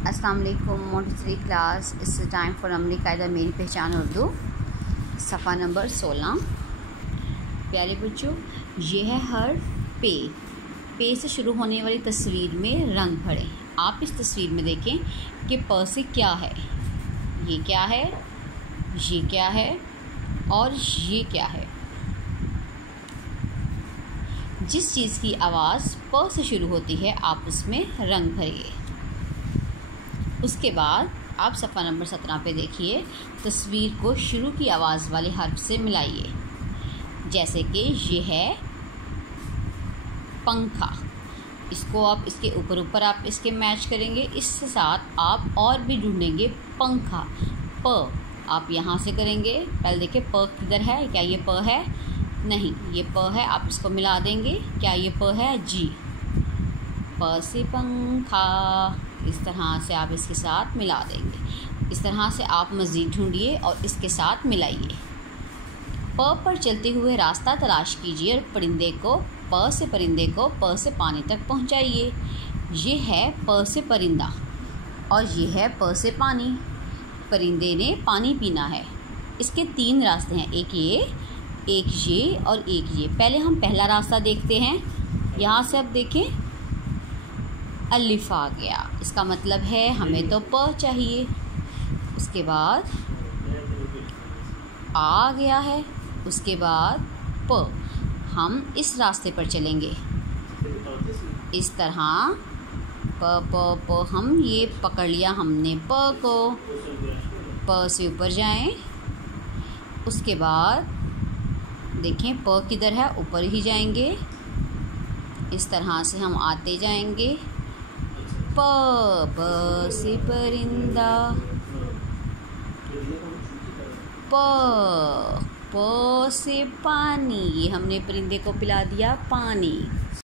अस्सलाम वालेकुम Montessori class. It's time for अमली कायदा मेरी पहचान उर्दू, सफ़ा नंबर 16। प्यारे बच्चों, यह है हर्फ पे से शुरू होने वाली तस्वीर में रंग भरें। आप इस तस्वीर में देखें कि प से क्या है, ये क्या है, ये क्या है और ये क्या है। जिस चीज़ की आवाज़ प से शुरू होती है आप उसमें रंग भरिए। उसके बाद आप सफ़ा नंबर 17 पे देखिए, तस्वीर को शुरू की आवाज़ वाले हर्फ से मिलाइए। जैसे कि ये है पंखा, इसको आप इसके ऊपर आप इसके मैच करेंगे। इसके साथ आप और भी ढूंढेंगे पंखा, प आप यहाँ से करेंगे। पहले देखिए प किधर है, क्या ये प है? नहीं, ये प है। आप इसको मिला देंगे, क्या ये प है? जी, प से पंखा। इस तरह से आप इसके साथ मिला देंगे। इस तरह से आप मज़ीद ढूंढिए और इसके साथ मिलाइए। प पर चलते हुए रास्ता तलाश कीजिए और परिंदे को प से पानी तक पहुंचाइए। ये है प से परिंदा और ये है प से पानी। परिंदे ने पानी पीना है। इसके 3 रास्ते हैं, एक ये और एक ये। पहले हम पहला रास्ता देखते हैं। यहाँ से अब देखें, अलिफ आ गया, इसका मतलब है हमें तो प चाहिए। उसके बाद आ गया है, उसके बाद प। हम इस रास्ते पर चलेंगे इस तरह, प हम ये पकड़ लिया हमने प को। प से ऊपर जाएं। उसके बाद देखें प किधर है, ऊपर ही जाएंगे। इस तरह से हम आते जाएंगे। प से परिंदा, प से पानी। ये हमने परिंदे को पिला दिया पानी।